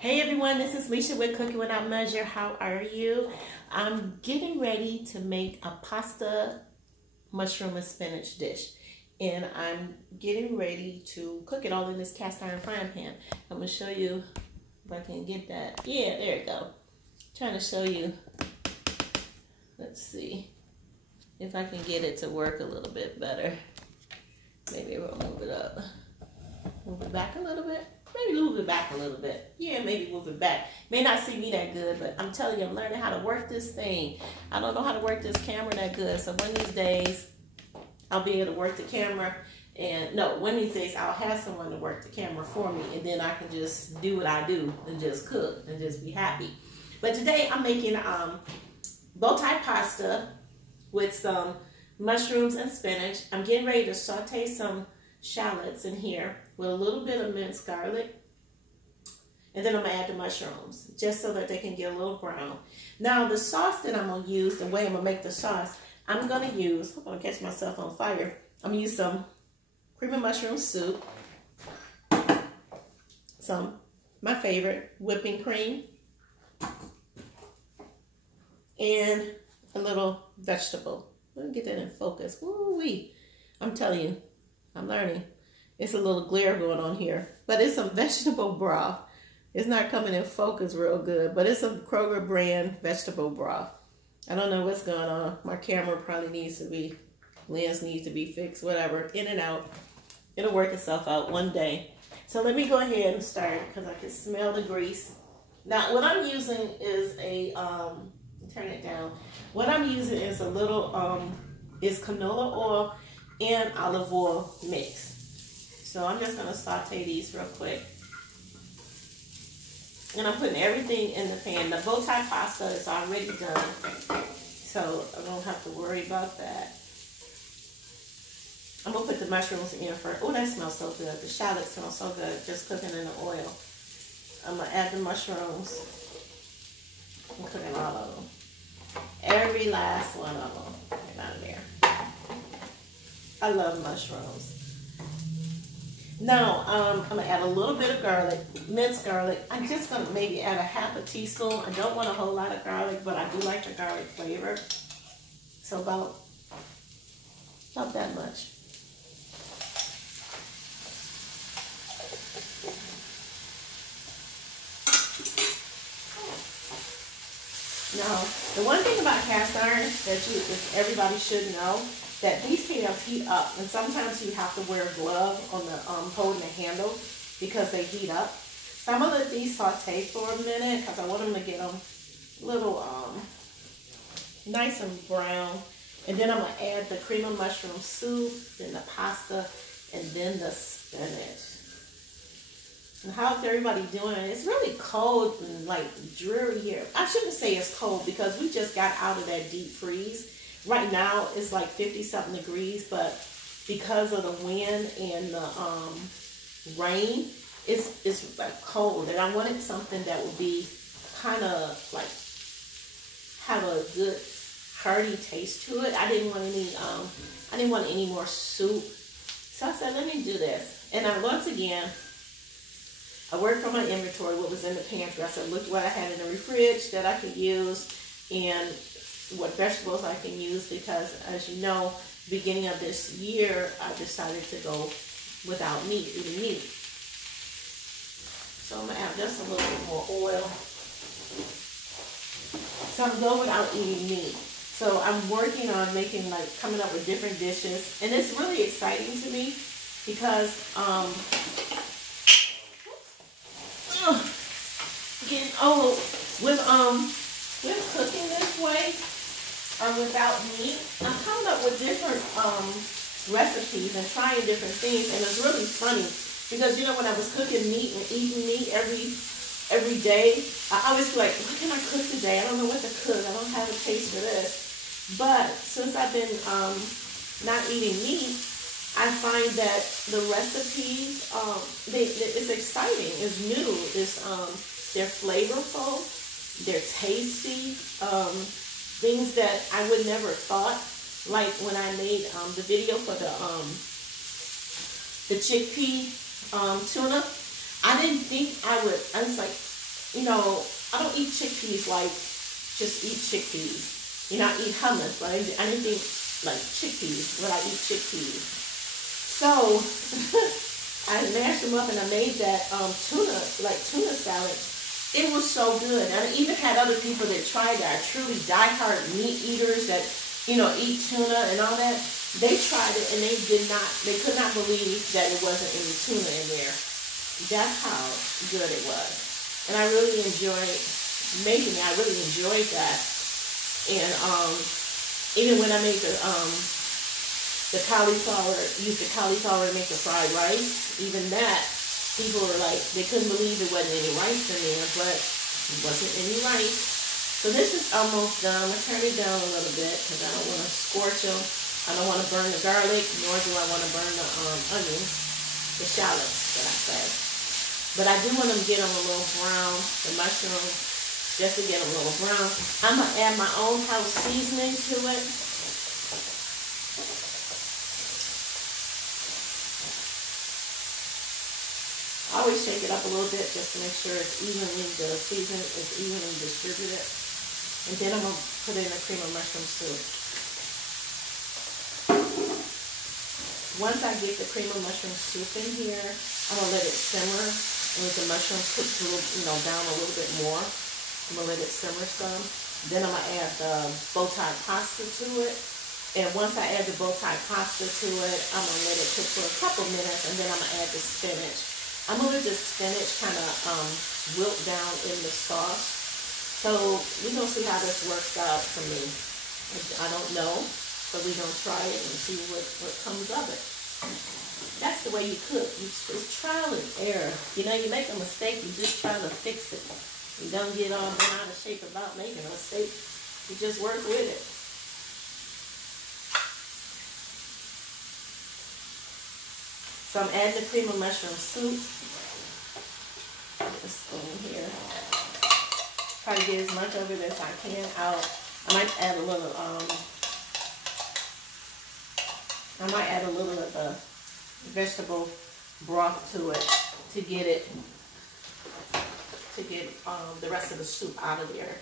Hey everyone, this is Leisha with Cooking Without Measure. How are you? I'm getting ready to make a pasta, mushroom, and spinach dish. And I'm getting ready to cook it all in this cast iron frying pan. I'm going to show you if I can get that. Yeah, there you go. Trying to show you. Let's see if I can get it to work a little bit better. Maybe we'll move it up. Move it back a little bit. Maybe move it back a little bit. Yeah, maybe move it back. May not see me that good, but I'm telling you, I'm learning how to work this thing. I don't know how to work this camera that good. So one of these days, I'll be able to work the camera. And no, one of these days, I'll have someone to work the camera for me. And then I can just do what I do and just cook and just be happy. But today, I'm making bow tie pasta with some mushrooms and spinach. I'm getting ready to saute some shallots in here with a little bit of minced garlic, and then I'm gonna add the mushrooms just so that they can get a little brown. Now the sauce that I'm gonna use, the way I'm gonna make the sauce, I'm gonna use, I'm gonna catch myself on fire. I'm gonna use some cream of mushroom soup, some, my favorite, whipping cream, and a little vegetable. Let me get that in focus. Woo-wee. I'm telling you, I'm learning. It's a little glare going on here, but it's some vegetable broth. It's not coming in focus real good, but it's some Kroger brand vegetable broth. I don't know what's going on. My camera probably needs to be, lens needs to be fixed, whatever. In and out. It'll work itself out one day. So let me go ahead and start because I can smell the grease. Now what I'm using is a, turn it down. What I'm using is a little, is canola oil and olive oil mix. So I'm just going to saute these real quick. And I'm putting everything in the pan. The bow tie pasta is already done, so I don't have to worry about that. I'm going to put the mushrooms in first. Oh, that smells so good. The shallots smell so good just cooking in the oil. I'm going to add the mushrooms. I'm cooking all of them. Every last one of them. Get out of there. I love mushrooms. Now, I'm going to add a little bit of garlic, minced garlic. I'm just going to maybe add a half a teaspoon. I don't want a whole lot of garlic, but I do like the garlic flavor. So about that much. Now, the one thing about cast iron that everybody should know, that these pans heat up, and sometimes you have to wear a glove on the holding the handle because they heat up. So I'm gonna let these saute for a minute because I want them to get them a little nice and brown. And then I'm gonna add the cream of mushroom soup, then the pasta, and then the spinach. And how's everybody doing? It's really cold and like dreary here. I shouldn't say it's cold because we just got out of that deep freeze. Right now it's like 50-something degrees, but because of the wind and the rain, it's like cold. And I wanted something that would be kind of like have a good hearty taste to it. I didn't want any more soup. So I said, let me do this. And I once again, I worked from my inventory, what was in the pantry. I said, look what I had in the fridge that I could use and what vegetables I can use, because as you know, beginning of this year, I decided to go without meat, eating meat. So I'm going to add just a little bit more oil. So I'm going without eating meat. So I'm working on making, like, coming up with different dishes. And it's really exciting to me because, getting old with cooking this way, or without meat, I'm coming up with different recipes and trying different things, and it's really funny because, you know, when I was cooking meat and eating meat every day, I always feel like, what can I cook today? I don't know what to cook. I don't have a taste for this. But since I've been not eating meat, I find that the recipes, it's exciting, it's new, they're flavorful, they're tasty. Things that I would never thought, like when I made the video for the chickpea tuna, I didn't think I was like, you know, I don't eat chickpeas like just eat chickpeas. You know, I eat hummus, but I didn't think like chickpeas, but I eat chickpeas. So I mashed them up and I made that tuna salad. It was so good. And I even had other people that tried that are truly diehard meat eaters that, you know, eat tuna and all that. They tried it and they could not believe that it wasn't any tuna in there. That's how good it was. And I really enjoyed making it. I really enjoyed that. And even when I made the cauliflower, used the cauliflower to make the fried rice, even that, people were like, they couldn't believe it wasn't any rice in there, but it wasn't any rice. So this is almost done. I'm going to turn it down a little bit because I don't want to scorch them. I don't want to burn the garlic, nor do I want to burn the onions, the shallots that I said. But I do want them to get them a little brown, the mushrooms, just to get them a little brown. I'm going to add my own house seasoning to it. I always shake it up a little bit just to make sure it's the seasoning is evenly distributed. And then I'm going to put in the cream of mushroom soup. Once I get the cream of mushroom soup in here, I'm going to let it simmer. And with the mushrooms cooked a little, down a little bit more, I'm going to let it simmer some. Then I'm going to add the bow tie pasta to it. And once I add the bow tie pasta to it, I'm going to let it cook for a couple minutes. And then I'm going to add the spinach. I'm going to let the spinach kind of wilt down in the sauce. So we're going to see how this works out for me. I don't know, but we're going to try it and see what comes of it. That's the way you cook. It's trial and error. You know, you make a mistake, you just try to fix it. You don't get all bent out of shape about making a mistake. You just work with it. So I'm adding the cream of mushroom soup. Put a spoon here. Try to get as much of it as I can out. I might add a little of the vegetable broth to it to get the rest of the soup out of there.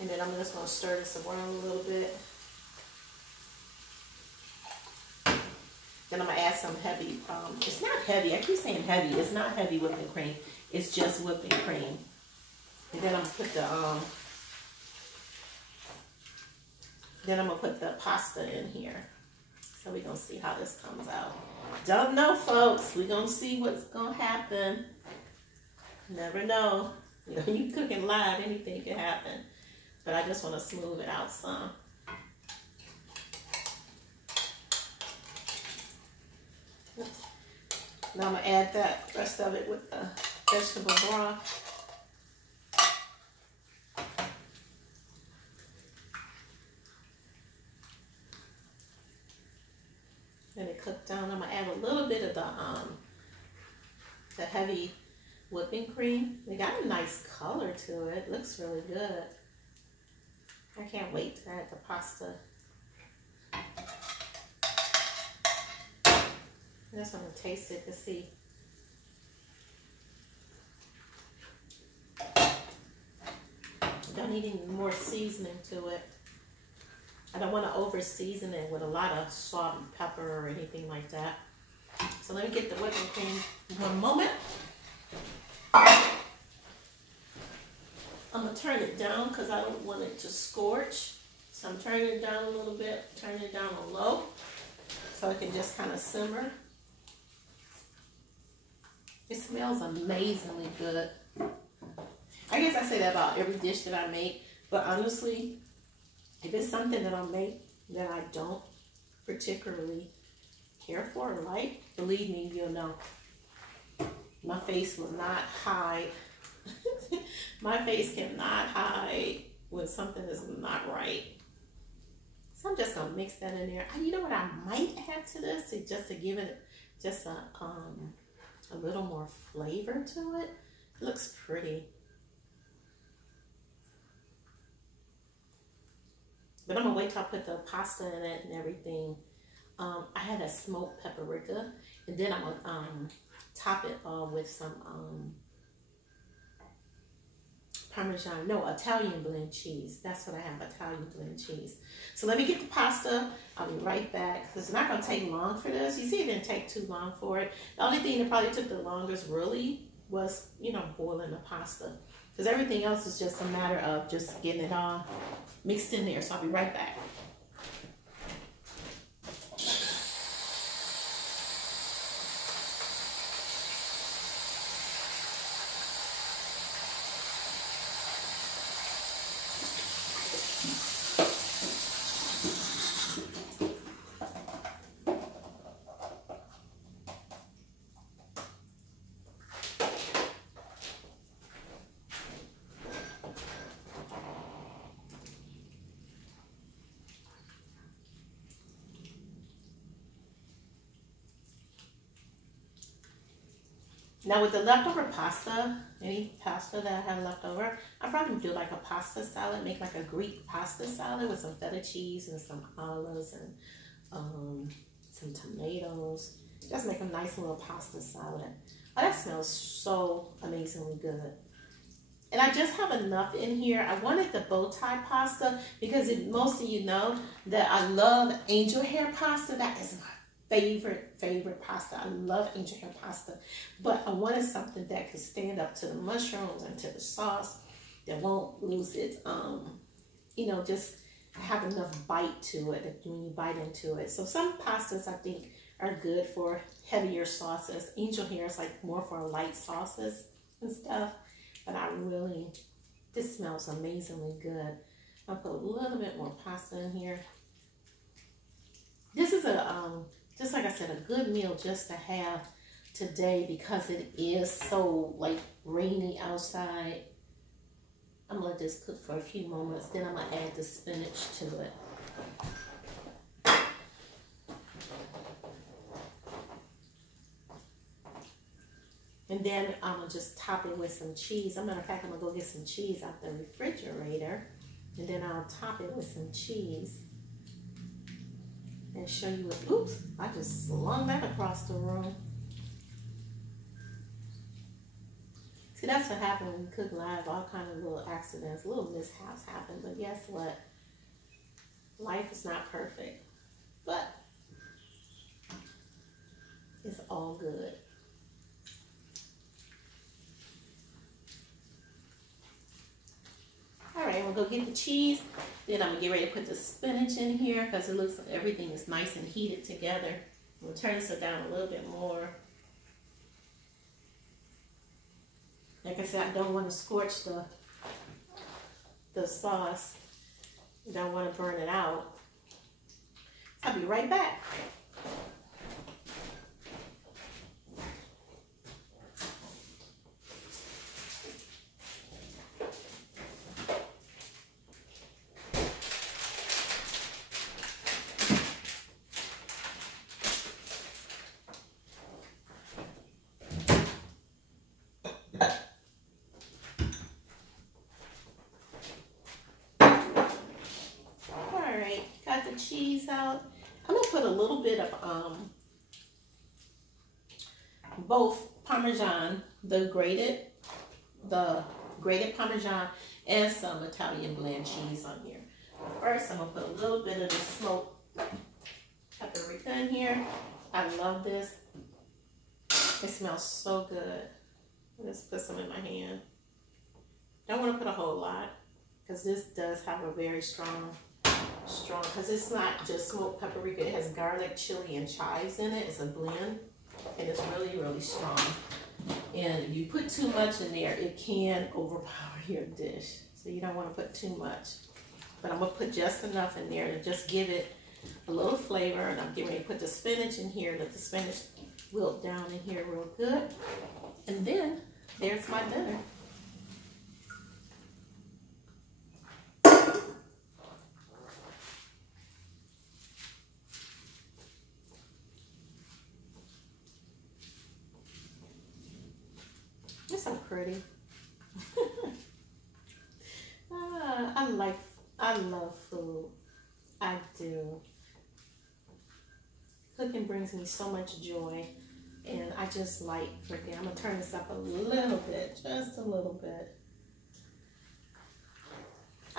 And then I'm just going to stir this around a little bit. Then I'm going to add some heavy, it's not heavy, I keep saying heavy, it's not heavy whipping cream, it's just whipping cream. And then I'm going to put the pasta in here. So we're going to see how this comes out. Don't know, folks. We're going to see what's going to happen. Never know. You know, you cooking live, anything can happen. But I just want to smooth it out some. Now I'm going to add that rest of it with the vegetable broth. Let it cook down. I'm going to add a little bit of the heavy whipping cream. It got a nice color to it. It looks really good. I can't wait to add the pasta. I just want to taste it to see. Don't need any more seasoning to it. I don't want to over season it with a lot of salt and pepper or anything like that. So let me get the whipping cream in one moment. I'm going to turn it down because I don't want it to scorch. So I'm turning it down a little bit, turning it down on low so it can just kind of simmer. It smells amazingly good. I guess I say that about every dish that I make, but honestly, if it's something that I make that I don't particularly care for or like, believe me, you'll know. My face will not hide. My face cannot hide when something is not right. So I'm just gonna mix that in there. You know what I might add to this, just to give it just a little more flavor to it. It looks pretty. But I'm gonna wait till I put the pasta in it and everything. I had a smoked paprika, and then I'm gonna top it with some Italian blend cheese. That's what I have, Italian blend cheese. So let me get the pasta. I'll be right back because it's not going to take long for this. You see, it didn't take too long for it. The only thing that probably took the longest really was, you know, boiling the pasta. Because everything else is just a matter of just getting it all mixed in there. So I'll be right back. Now with the leftover pasta, any pasta that I have left over, I'll probably do like a pasta salad, make like a Greek pasta salad with some feta cheese and some olives and some tomatoes. Just make a nice little pasta salad. Oh, that smells so amazingly good. And I just have enough in here. I wanted the bow tie pasta because most of you know that I love angel hair pasta. That is my favorite pasta. I love angel hair pasta, but I wanted something that could stand up to the mushrooms and to the sauce, that won't lose its you know, just have enough bite to it when you bite into it. So some pastas I think are good for heavier sauces. Angel hair is like more for light sauces and stuff, but this smells amazingly good. I'll put a little bit more pasta in here. This is just like I said, a good meal just to have today because it is so like rainy outside. I'm gonna let this cook for a few moments, then I'm gonna add the spinach to it. And then I'm gonna just top it with some cheese. As a matter of fact, I'm gonna go get some cheese out the refrigerator, and then I'll top it with some cheese. And show you what, oops, I just slung that across the room. See, that's what happens when you cook live. All kinds of little accidents, little mishaps happen. But guess what? Life is not perfect. But it's all good. All right, we'll go get the cheese. Then I'm gonna get ready to put the spinach in here because it looks like everything is nice and heated together. We'll turn this down a little bit more. Like I said, I don't want to scorch the sauce. I don't want to burn it out. I'll be right back. Cheese out. I'm gonna put a little bit of both Parmesan, the grated Parmesan, and some Italian blend cheese on here. First, I'm gonna put a little bit of the smoked paprika in here. I love this. It smells so good. Let's put some in my hand. Don't want to put a whole lot because this does have a very strong, because it's not just smoked paprika. It has garlic, chili, and chives in it. It's a blend, and it's really, really strong. And if you put too much in there, it can overpower your dish. So you don't want to put too much. But I'm going to put just enough in there to just give it a little flavor. And I'm getting ready to put the spinach in here. Let the spinach wilt down in here real good. And then there's my dinner. It's so pretty. I love food. I do. Cooking brings me so much joy, and I just like cooking. I'm gonna turn this up a little bit, just a little bit.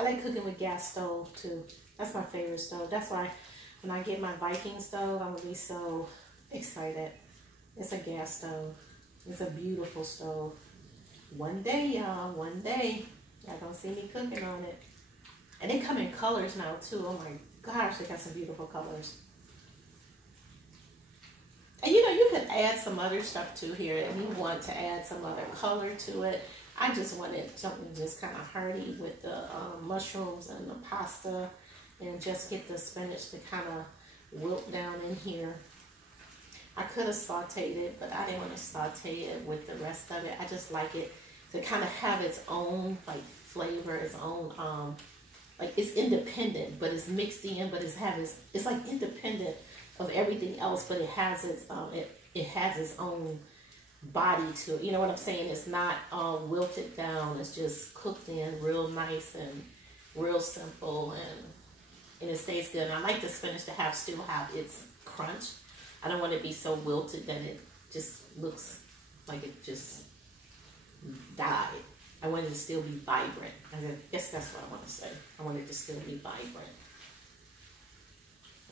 I like cooking with gas stove too. That's my favorite stove. That's why when I get my Viking stove, I'm gonna be so excited. It's a gas stove. It's a beautiful stove. One day, y'all, one day, y'all gonna see me cooking on it. And they come in colors now too. Oh my gosh, they got some beautiful colors. And you know, you could add some other stuff too here if you want to add some other color to it. I just wanted something just kind of hearty with the mushrooms and the pasta, and just get the spinach to kind of wilt down in here. I could have sauteed it, but I didn't want to saute it with the rest of it. I just like it to kind of have its own like flavor, its own like it's independent, but it's mixed in, but it's like independent of everything else, but it has its it has its own body to it. You know what I'm saying? It's not wilted down. It's just cooked in real nice and real simple, and it stays good. And I like the spinach to still have its crunch. I don't want it to be so wilted that it just looks like it just died. I want it to still be vibrant. I guess that's what I want to say. I want it to still be vibrant.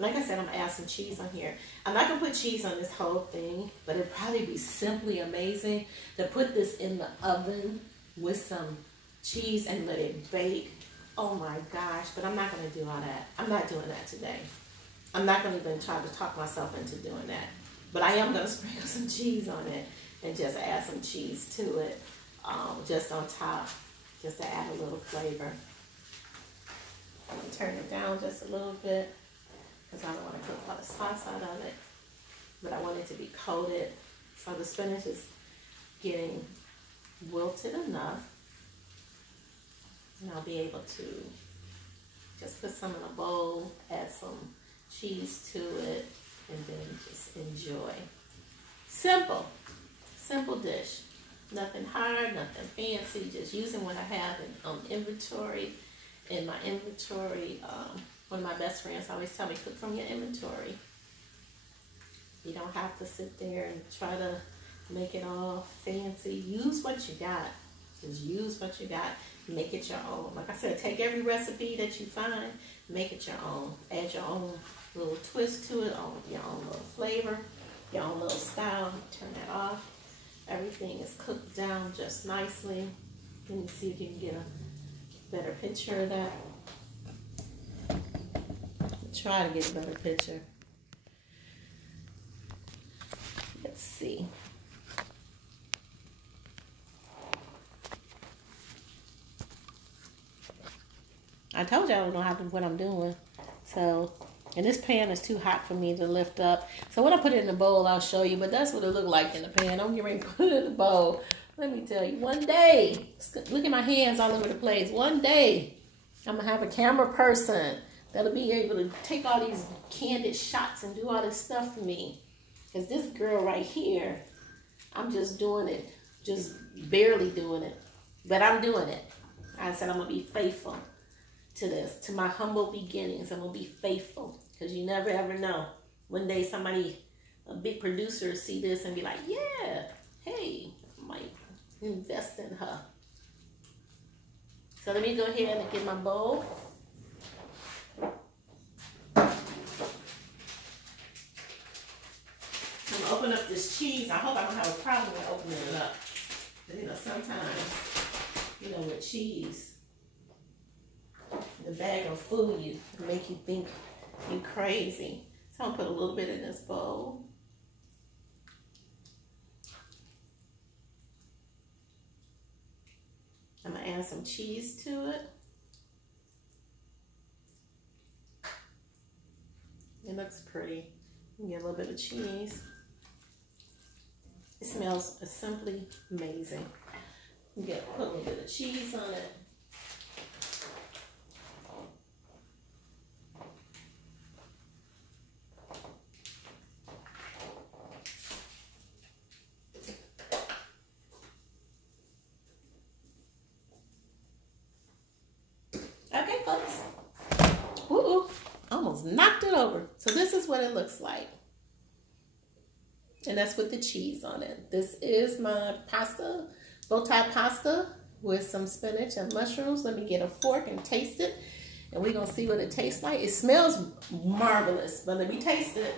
Like I said, I'm going to add some cheese on here. I'm not going to put cheese on this whole thing, but it'd probably be simply amazing to put this in the oven with some cheese and let it bake. Oh my gosh, but I'm not going to do all that. I'm not doing that today. I'm not going to even try to talk myself into doing that. But I am going to sprinkle some cheese on it and just add some cheese to it, just on top, just to add a little flavor. I'm going to turn it down just a little bit, because I don't want to cook all the sauce out of it, but I want it to be coated. So the spinach is getting wilted enough, and I'll be able to just put some in a bowl, add some cheese to it, and then just enjoy. Simple, simple dish. Nothing hard, nothing fancy, just using what I have in inventory. In my inventory, one of my best friends always tell me, cook from your inventory. You don't have to sit there and try to make it all fancy. Use what you got. Just use what you got. Make it your own. Like I said, take every recipe that you find, make it your own. Add your own little twist to it, your own little flavor, your own little style. Turn that off. Everything is cooked down just nicely. Let me see if you can get a better picture of that. Try to get a better picture. Let's see. I told you I don't know what I'm doing. So, and this pan is too hot for me to lift up. So when I put it in the bowl, I'll show you. But that's what it looked like in the pan. I'm getting ready to put it in the bowl. Let me tell you, one day, look at my hands all over the place. One day, I'm going to have a camera person that'll be able to take all these candid shots and do all this stuff for me. Because this girl right here, I'm just doing it. Just barely doing it. But I'm doing it. I said I'm going to be faithful to this. To my humble beginnings. I'm going to be faithful. Because you never ever know. One day somebody, a big producer, see this and be like, yeah, hey, I might invest in her. So let me go ahead and get my bowl. I'm gonna open up this cheese. I hope I don't have a problem with opening it up. You know, sometimes, you know, with cheese, the bag will fool you and make you think you're crazy. So I'm gonna put a little bit in this bowl. I'm gonna add some cheese to it. It looks pretty. Get a little bit of cheese. It smells simply amazing. You get put a little bit of cheese on it. Okay, folks. Ooh, almost knocked it over. So this is what it looks like. And that's with the cheese on it. This is my pasta, bow tie pasta. with some spinach and mushrooms. Let me get a fork and taste it. And we're going to see what it tastes like. It smells marvelous, but let me taste it.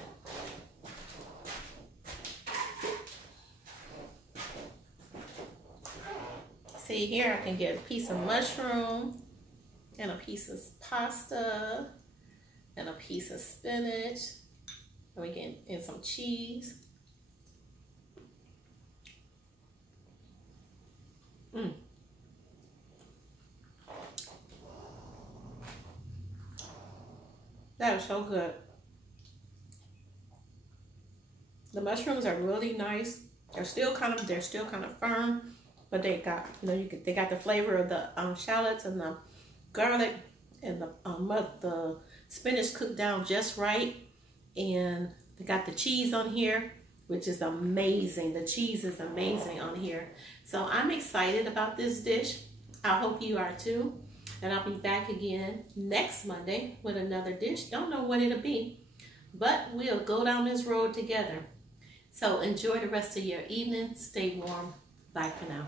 See here, I can get a piece of mushroom and a piece of pasta and a piece of spinach. And we get in some cheese. That is so good. The mushrooms are really nice. They're still kind of firm, but they got, you know, they got the flavor of the shallots and the garlic and the spinach cooked down just right, and they got the cheese on here, which is amazing. The cheese is amazing on here. So I'm excited about this dish. I hope you are too. And I'll be back again next Monday with another dish. Don't know what it'll be, but we'll go down this road together. So enjoy the rest of your evening. Stay warm. Bye for now.